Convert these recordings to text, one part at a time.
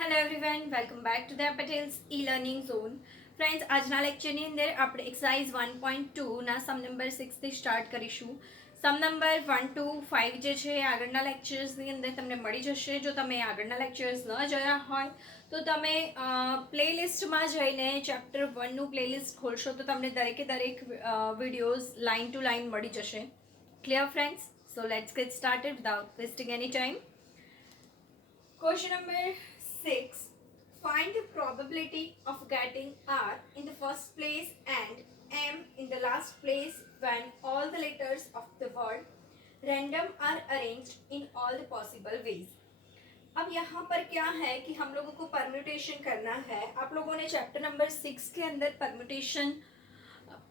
Hello everyone welcome back to the Patels E learning zone friends આજના લેક્ચરની અંદર આપણે એક્સરસાઇઝ 1.2 ના સમ નંબર 6 થી સ્ટાર્ટ કરીશું. સમ નંબર 1 to 5 જે છે આગળના લેક્ચર્સની અંદર તમને મળી જશે. જો તમે આગળના લેક્ચર્સ ન જોયા હોય તો તમે પ્લેલિસ્ટમાં જઈને ચેપ્ટર 1નું પ્લેલિસ્ટ ખોલશો તો તમને દરેકે દરેક વિડીયોઝ લાઇન ટુ લાઇન મળી જશે. Clear friends? So let's gate started without wasting any time. Question number 6. Find the probability of getting R in the first place and M in the last place when all the letters of the word random are arranged in all the possible ways. अब यहाँ पर क्या है कि हम लोगों को permutation करना है. आप लोगों ने चैप्टर नंबर 6 के अंदर परम्यूटेशन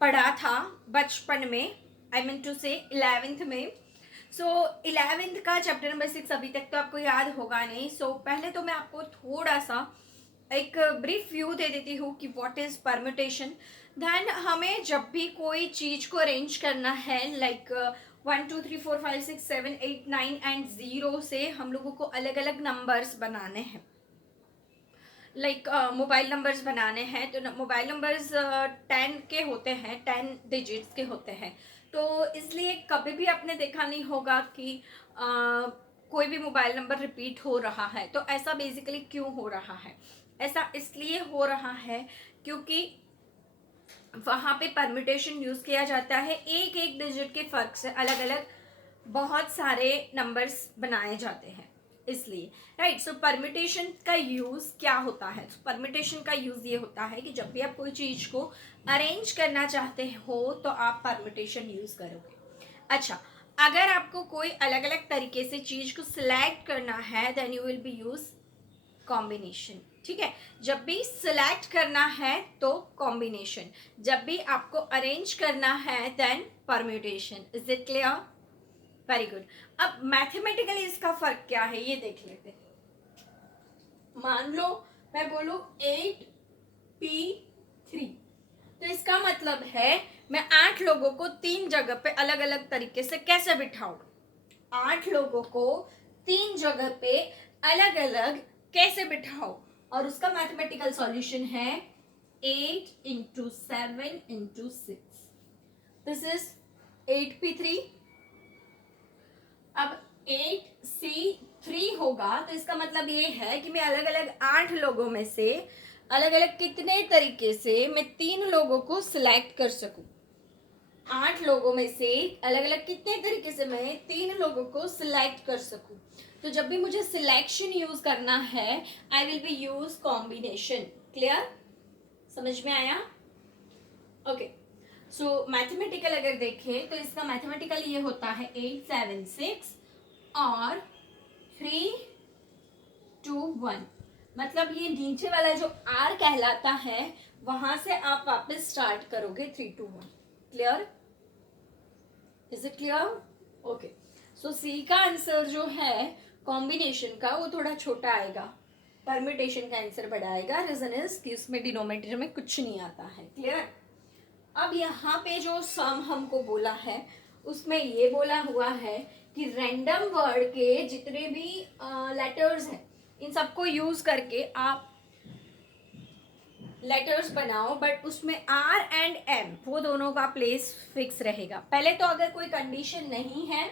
पढ़ा था बचपन में, आई मीन टू से 11th में. सो 11th का चैप्टर नंबर 6 अभी तक तो आपको याद होगा नहीं. पहले तो मैं आपको थोड़ा सा एक ब्रीफ व्यू दे देती हूँ कि व्हाट इज़ परम्यूटेशन. देन हमें जब भी कोई चीज़ को अरेंज करना है लाइक 1 2 3 4 5 6 7 8 9 एंड 0 से हम लोगों को अलग अलग नंबर्स बनाने हैं. लाइक मोबाइल नंबर्स बनाने हैं तो मोबाइल नंबर्स 10 के होते हैं, 10 डिजिट्स के होते हैं. तो इसलिए कभी भी आपने देखा नहीं होगा कि कोई भी मोबाइल नंबर रिपीट हो रहा है. तो ऐसा बेसिकली क्यों हो रहा है? ऐसा इसलिए हो रहा है क्योंकि वहाँ पे परम्यूटेशन यूज़ किया जाता है. एक एक डिजिट के फ़र्क से अलग अलग बहुत सारे नंबर्स बनाए जाते हैं, इसलिए राइट. सो परम्यूटेशन का यूज़ क्या होता है? परम्यूटेशन का यूज़ ये होता है कि जब भी आप कोई चीज़ को अरेंज करना चाहते हो तो आप परम्यूटेशन यूज़ करोगे. अच्छा, अगर आपको कोई अलग अलग तरीके से चीज़ को सिलेक्ट करना है then you will be use combination. ठीक है, जब भी सिलेक्ट करना है तो कॉम्बिनेशन, जब भी आपको अरेंज करना है then permutation. Is it clear? Very good. अब मैथमेटिकली इसका फर्क क्या है ये देख लेते हैं. मान लो मैं बोलूं 8p3 तो इसका मतलब है मैं 8 लोगों को 3 जगह पे अलग अलग तरीके से कैसे बिठाऊं. 8 लोगों को 3 जगह पे अलग अलग कैसे बिठाऊं, और उसका मैथमेटिकल सॉल्यूशन है 8 into 7 into 6. This is 8p3. अब 8c3 होगा तो इसका मतलब ये है कि मैं अलग अलग 8 लोगों में से अलग अलग कितने तरीके से मैं 3 लोगों को सिलेक्ट कर सकूं. 8 लोगों में से अलग अलग कितने तरीके से मैं 3 लोगों को सिलेक्ट कर सकूं. तो जब भी मुझे सिलेक्शन यूज करना है I will be use combination. Clear? समझ में आया? ओके. सो मैथमेटिकल अगर देखें तो इसका मैथमेटिकल ये होता है 8 7 6 और 3 2 1. मतलब ये नीचे वाला जो R कहलाता है वहां से आप वापस स्टार्ट करोगे 3 2 1. Clear? Is it clear? Okay. So C का आंसर जो है कॉम्बिनेशन का वो थोड़ा छोटा आएगा, परम्यूटेशन का आंसर बड़ा आएगा. रीजन इज कि उसमें डिनोमिनेटर में कुछ नहीं आता है. क्लियर? अब यहाँ पे जो सम हमको बोला है उसमें ये बोला हुआ है कि रैंडम वर्ड के जितने भी लेटर्स हैं इन सबको यूज करके आप लेटर्स बनाओ, बट उसमें R एंड M वो दोनों का प्लेस फिक्स रहेगा. पहले तो अगर कोई कंडीशन नहीं है,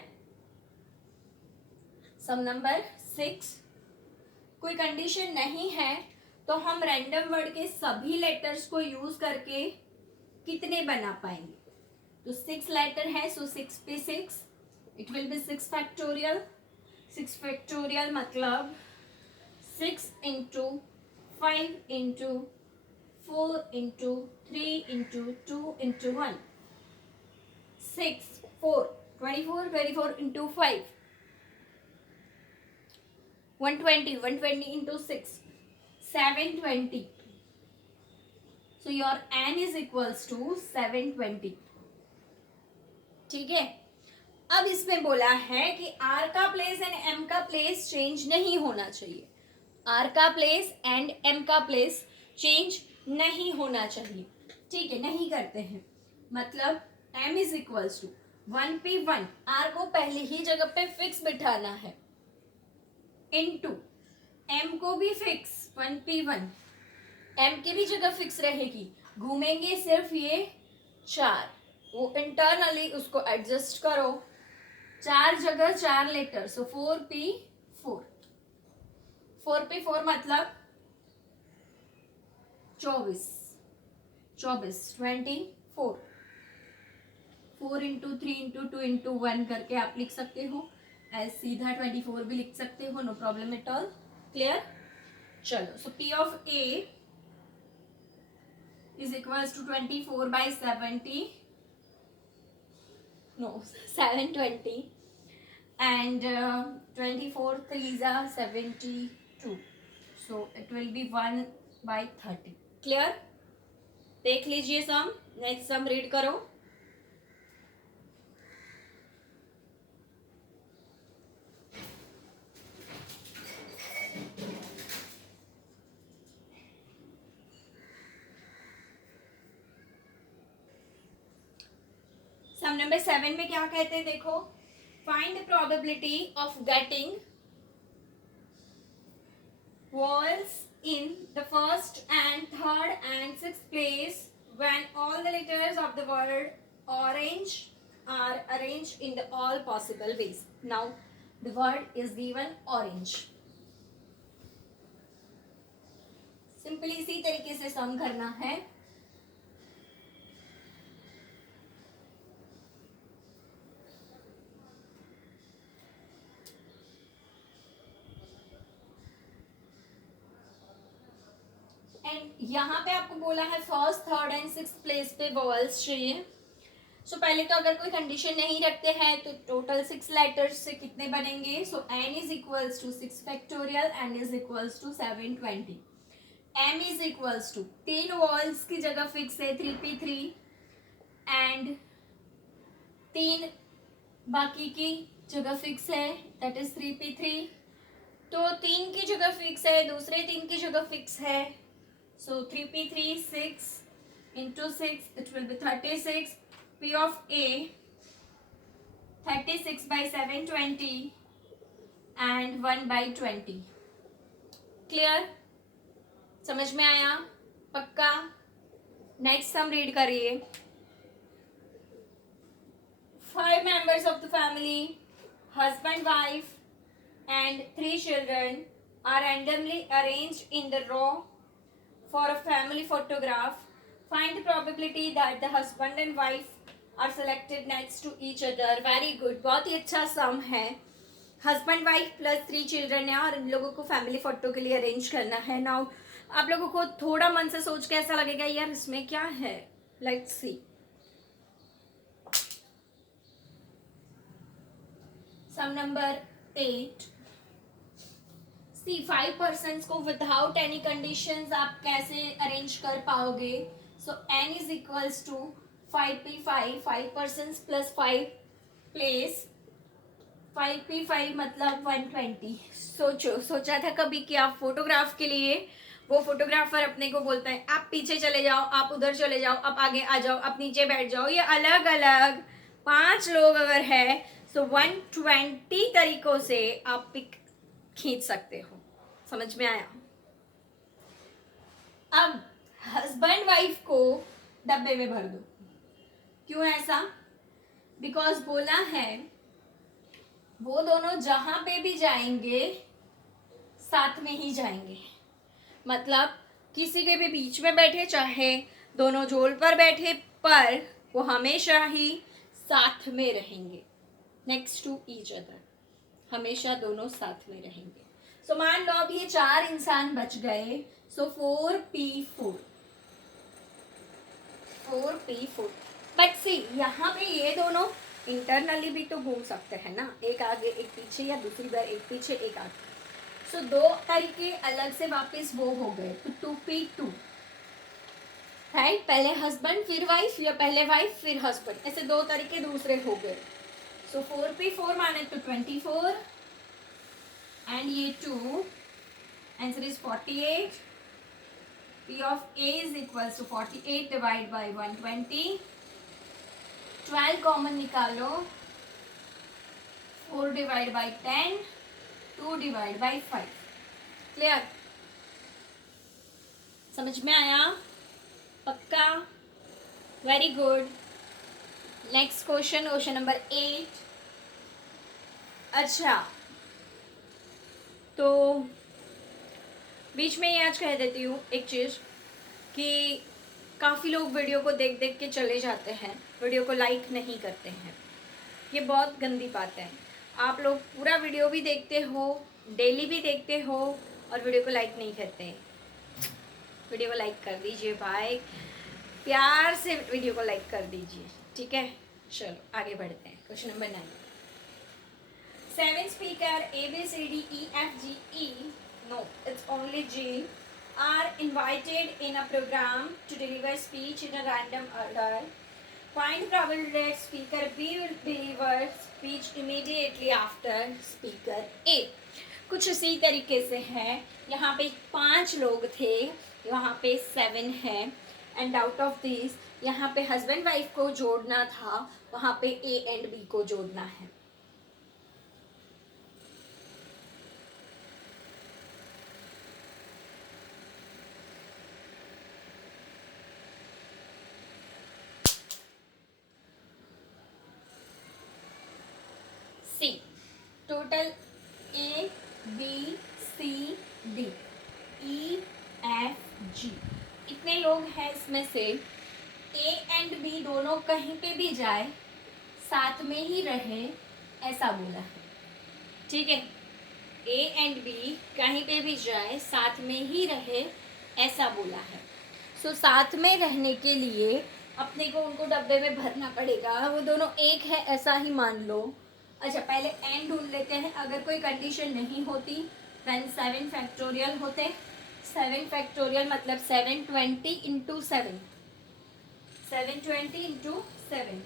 सम नंबर 6 कोई कंडीशन नहीं है तो हम रैंडम वर्ड के सभी लेटर्स को यूज करके कितने बना पाएंगे. तो 6 लेटर है सो 6 पे 6 it will be 6 factorial. 6 factorial मतलब 6 into 5 into 4 into 3 into 2 into 1. 6 4 24 24 into 5 120 120 into 6 720. So your n is equals to 720. ठीक है. अब इसमें बोला है कि R का प्लेस एंड M का प्लेस चेंज नहीं होना चाहिए. R का प्लेस एंड M का प्लेस चेंज नहीं होना चाहिए. ठीक है, नहीं करते हैं. मतलब M is equals to 1p1 R को पहले ही जगह पे फिक्स बिठाना है इनटू एम को भी फिक्स 1p1, एम की भी जगह फिक्स रहेगी, घूमेंगे सिर्फ ये 4, वो इंटरनली उसको एडजस्ट करो, 4 जगह 4 लेटर, सो 4p4, 4p4 मतलब 24, 24, 4 इंटू 3 इंटू 2 इंटू 1 करके आप लिख सकते हो, एज सीधा 24 भी लिख सकते हो, no problem at all. Clear? चलो, so P of A is equals to 24 by 70, no 720, and 24 3s are 72, so it will be 1 by 30. Clear? देख लीजिए सम, नेक्स्ट सम रीड करो। सम नंबर 7 में क्या कहते हैं देखो, find the probability of getting vowels in the first and third and sixth place when all the letters of the word orange are arranged in the all possible ways. Now the word is given orange. Simply इसी तरीके से सम करना है। And यहाँ पे आपको बोला है first third and six place पे वॉवल्स चाहिए। सो पहले तो अगर कोई कंडीशन नहीं रखते हैं तो टोटल 6 लेटर्स से कितने बनेंगे, so n is equals to 6 factorial, n is equals to 720, m is equals to 3 vowels की जगह फिक्स है 3p3 एंड 3 बाकी की जगह फिक्स है दैट इज 3p3, तो 3 की जगह फिक्स है, दूसरे 3 की जगह फिक्स है, so 3p3 6 into 6 it will be 36, P of A 36 by 720 and 1 by 20. Clear? समझ में आया? पक्का? नेक्स्ट हम रीड करिए। 5 members of the family, husband, wife and 3 children are randomly arranged in the row for a family photograph. Find the probability that the husband and wife are selected next to each other. Very good, बहुत ही अच्छा सम है। Husband wife plus 3 children है और इन लोगों को family photo के लिए arrange करना है। नाउ आप लोगों को थोड़ा मन से सोच के ऐसा लगेगा यार इसमें क्या है, let's see. Some number 8, see 5 persons को विदाउट एनी कंडीशंस आप कैसे अरेंज कर पाओगे, so n is equals to 5p5, 5 persons plus 5 place, 5p5 मतलब 120। सोचा था कभी कि आप फोटोग्राफ के लिए वो फोटोग्राफर अपने को बोलता है आप पीछे चले जाओ, आप उधर चले जाओ, आप आगे आ जाओ, आप नीचे बैठ जाओ, ये अलग अलग 5 लोग अगर है सो 120 तरीकों से आप पिक खींच सकते हो। समझ में आया? अब हस्बैंड वाइफ को डब्बे में भर दो। क्यों ऐसा? बिकॉज बोला है वो दोनों जहां पे भी जाएंगे साथ में ही जाएंगे, मतलब किसी के भी बीच में बैठे चाहे दोनों झोल पर बैठे पर वो हमेशा ही साथ में रहेंगे, नेक्स्ट टू ईच अदर, हमेशा दोनों साथ में रहेंगे। सो मान लो अब ये 4 इंसान बच गए, सो 4p4, 4p4। बट सी यहाँ पे ये दोनों इंटरनली भी तो घूम सकते हैं ना, एक आगे एक पीछे या दूसरी बार एक पीछे एक आगे, सो 2 तरीके अलग से वापस वो हो गए, तो 2p2, राइट? पहले हस्बैंड फिर वाइफ या पहले वाइफ फिर हस्बैंड, ऐसे 2 तरीके दूसरे हो गए। सो 4p4 माने तो 24 एंड ये 2, answer is 48। P of A is equals to 48 divided by 120, 12 common निकालो, 4 divide by 10, 2 divide by 5। Clear? समझ में आया? पक्का? Very good. Next question, question number 8। अच्छा, तो बीच में ही आज कह देती हूँ एक चीज़ कि काफ़ी लोग वीडियो को देख देख के चले जाते हैं, वीडियो को लाइक नहीं करते हैं। ये बहुत गंदी बात है। आप लोग पूरा वीडियो भी देखते हो, डेली भी देखते हो और वीडियो को लाइक नहीं करते। वीडियो को लाइक कर दीजिए भाई, प्यार से वीडियो को लाइक कर दीजिए, ठीक है? चलो आगे बढ़ते हैं। Question number 9। 7 speaker A B C D E F G E, no, it's only G, are invited in a program to deliver speech in a random order. Find probability that speaker B will deliver speech immediately after speaker A. कुछ इसी तरीके से है। यहाँ पे 5 लोग थे, यहाँ पे 7 है, एंड आउट ऑफ दिस यहाँ पे हस्बैंड वाइफ को जोड़ना था, वहाँ पे A एंड B को जोड़ना है। सी, total A B C D E F G, इतने लोग हैं। इसमें से A एंड B दोनों कहीं पे भी जाए साथ में ही रहे, ऐसा बोला है, ठीक है? A एंड B कहीं पे भी जाए साथ में ही रहे, ऐसा बोला है। सो साथ में रहने के लिए अपने को उनको डब्बे में भरना पड़ेगा। वो दोनों एक है ऐसा ही मान लो। अच्छा, पहले एन ढूंढ लेते हैं। अगर कोई कंडीशन नहीं होती देन 7 फैक्टोरियल होते। 7 फैक्टोरियल मतलब 720 into 7, 720 into 7,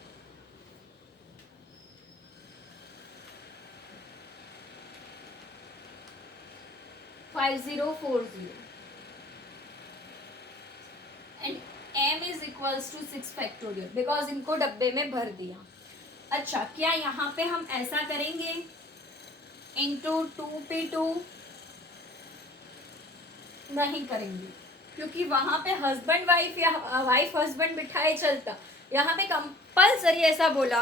5040, and m is equals to 6 factorial because इनको डब्बे में भर दिया। अच्छा, क्या यहाँ पे हम ऐसा करेंगे इंटू 2p2? नहीं करेंगे, क्योंकि वहां पे हस्बैंड वाइफ या वाइफ हस्बैंड बिठाए चलता। यहाँ पे कंपल्सरी ऐसा बोला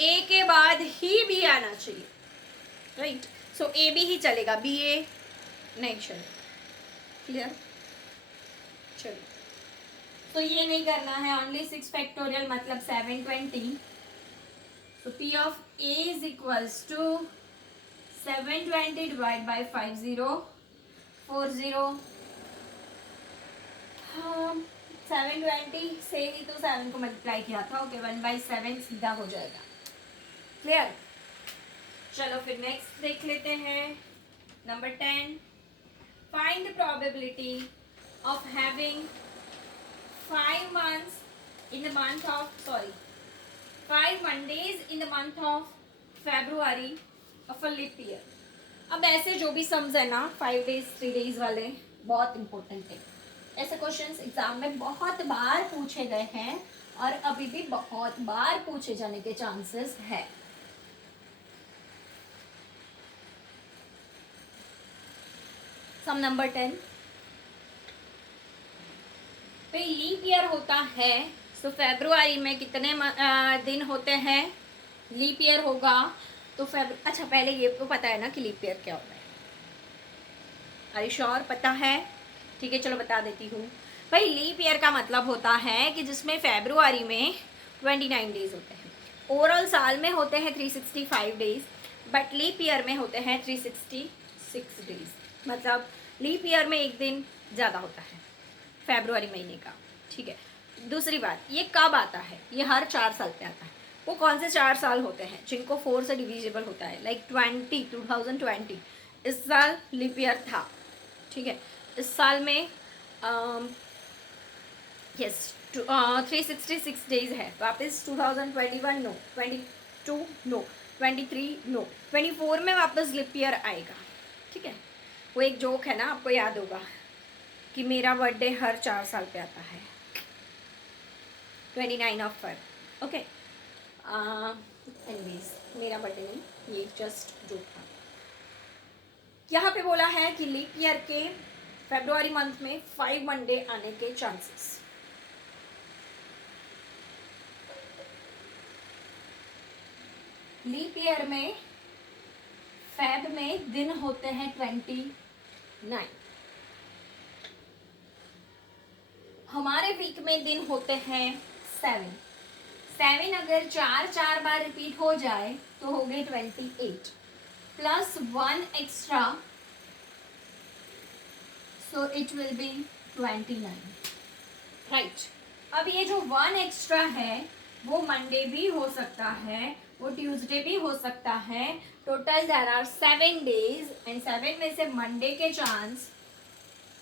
ए के बाद ही बी आना चाहिए, राइट? सो ए बी ही चलेगा, बी ए नहीं चलेगा। क्लियर? चलो, तो ये नहीं करना है। ओनली 6 फैक्टोरियल मतलब 720। So P of A is equals to 720 divided by 5040। 720 से ही तो 7 को मल्टीप्लाई किया था। ओके, 1/7 सीधा हो जाएगा। क्लियर? चलो फिर नेक्स्ट देख लेते हैं। Number 10, find the probability of having 5 months in the month of 5 Mondays in the month of February of a leap year। अब ऐसे जो भी सम्स है ना, 5 days 3 days वाले, बहुत इंपॉर्टेंट है। ऐसे क्वेश्चंस एग्जाम में बहुत बार पूछे गए हैं और अभी भी बहुत बार पूछे जाने के चांसेस है। सम नंबर 10 पे लीप ईयर होता है। तो फरवरी में कितने दिन होते हैं? लीप ईयर होगा तो अच्छा, पहले ये तो पता है ना कि लीप ईयर क्या होता है? अरे श्योर पता है? ठीक है, चलो बता देती हूँ। भाई लीप ईयर का मतलब होता है कि जिसमें फरवरी में 29 डेज होते हैं। ओवरऑल साल में होते हैं 365 डेज, बट लीप ईयर में होते हैं 366 डेज। मतलब लीप ईयर में एक दिन ज़्यादा होता है फरवरी महीने का, ठीक है? दूसरी बात, ये कब आता है? ये हर 4 साल पे आता है। वो कौन से 4 साल होते हैं? जिनको 4 से डिविजिबल होता है, लाइक 2020। इस साल लीप ईयर था, ठीक है? इस साल में यस 366 डेज है। वापस 2021 नो, 22 नो, 23 नो, 24 में वापस लीप ईयर आएगा, ठीक है? वो एक जोक है ना, आपको याद होगा कि मेरा बर्थडे हर 4 साल पे आता है, 29 ऑफ फरवरी। ओके, एनीवेज मेरा बर्थडे नहीं, ये जस्ट जोक था। यहाँ पे बोला है कि लीप ईयर के फरवरी मंथ में 5 मंडे आने के चांसेस। लीप ईयर में फेब में दिन होते हैं 29, हमारे वीक में दिन होते हैं 7 अगर चार बार रिपीट हो जाए तो हो गए 28 plus 1 extra, so it will be 29, right. अब ये जो 1 एक्स्ट्रा है वो मंडे भी हो सकता है, वो ट्यूसडे भी हो सकता है। Total there are 7 days and 7 में से मंडे के चांस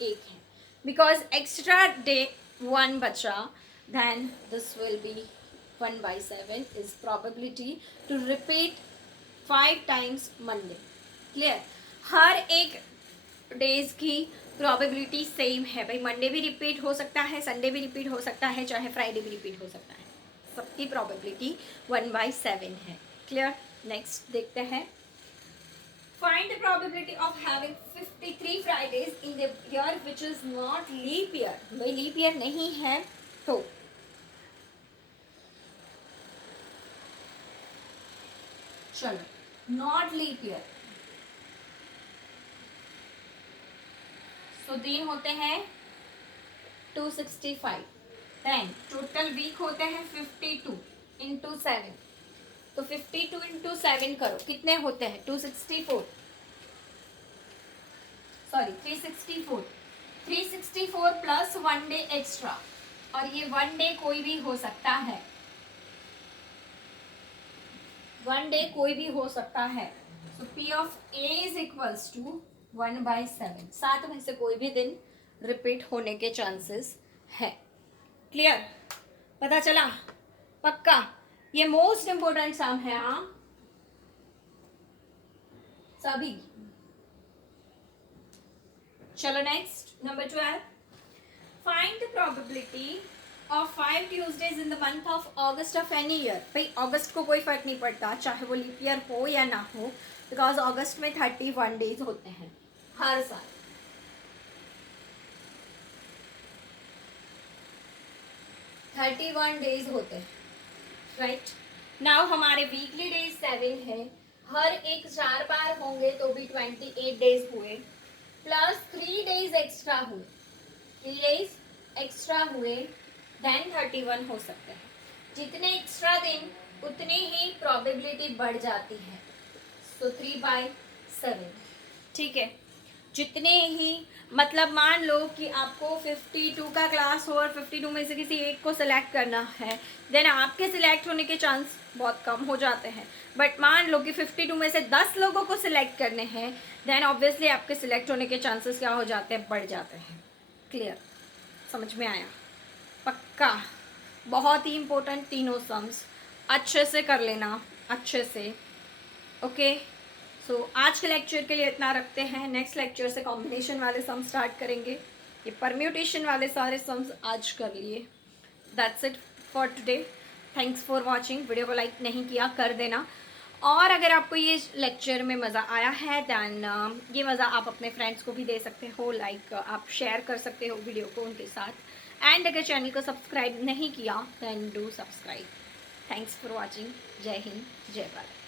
1 है, बिकॉज एक्स्ट्रा डे 1 बचा, then this will be 1/7 is probability to repeat 5 times Monday. Clear? हर एक डेज की प्रोबेबिलिटी सेम है भाई, मंडे भी रिपीट हो सकता है, संडे भी रिपीट हो सकता है, चाहे फ्राइडे भी रिपीट हो सकता है, सबकी प्रोबेबिलिटी 1/7 है। क्लियर? नेक्स्ट देखते हैं, find the probability of having 53 Fridays in the year which is not leap year। भाई लीप ईयर नहीं है तो चलो नॉट लीप ईयर, तो दिन होते हैं 265, देन टोटल वीक होते हैं 52 इंटू 7, तो 52 इंटू 7 करो, कितने होते हैं 264, सॉरी 364 प्लस 1 डे एक्स्ट्रा, और ये 1 डे कोई भी हो सकता है, 1 डे कोई भी हो सकता है। So P of A is equals to 1/7, 7 में से कोई भी दिन रिपीट होने के चांसेस है। क्लियर? पता चला? पक्का? ये मोस्ट इंपोर्टेंट सम है हाँ सभी। चलो next number 12, find the probability of 5 Tuesdays in the month of August of any year. भाई अगस्त को कोई फर्क नहीं पड़ता, चाहे वो लीप ईयर हो या ना हो, बिकॉज अगस्त में 31 डेज होते हैं हर साल। डेज होते हैं, राइट। नाउ हमारे वीकली डेज 7 है, हर एक 4 बार होंगे तो भी 28 डेज हुए, प्लस 3 डेज एक्स्ट्रा हुए, 3 डेज एक्स्ट्रा हुए, देन 31 हो सकते हैं। जितने एक्स्ट्रा दिन उतनी ही प्रोबेबिलिटी बढ़ जाती है, तो 3/7। ठीक है, जितने ही मतलब मान लो कि आपको 52 का क्लास हो और 52 में से किसी एक को सिलेक्ट करना है, देन आपके सिलेक्ट होने के चांस बहुत कम हो जाते हैं। बट मान लो कि 52 में से 10 लोगों को सिलेक्ट करने हैं, देन ऑब्वियसली आपके सिलेक्ट होने के चांसेस क्या हो जाते हैं, बढ़ जाते हैं। क्लियर? समझ में आया? पक्का? बहुत ही इंपॉर्टेंट तीनों सम्स, अच्छे से कर लेना, अच्छे से। ओके, सो आज के लेक्चर के लिए इतना रखते हैं। नेक्स्ट लेक्चर से कॉम्बिनेशन वाले सम स्टार्ट करेंगे, ये परम्यूटेशन वाले सारे सम्स आज कर लिए। That's it for today, thanks for watching. Video को लाइक नहीं किया कर देना, और अगर आपको ये लेक्चर में मज़ा आया है दैन ये मज़ा आप अपने फ्रेंड्स को भी दे सकते हो, लाइक आप शेयर कर सकते हो वीडियो को उनके साथ, एंड अगर चैनल को सब्सक्राइब नहीं किया then do subscribe. Thanks for watching. जय हिंद, जय भारत।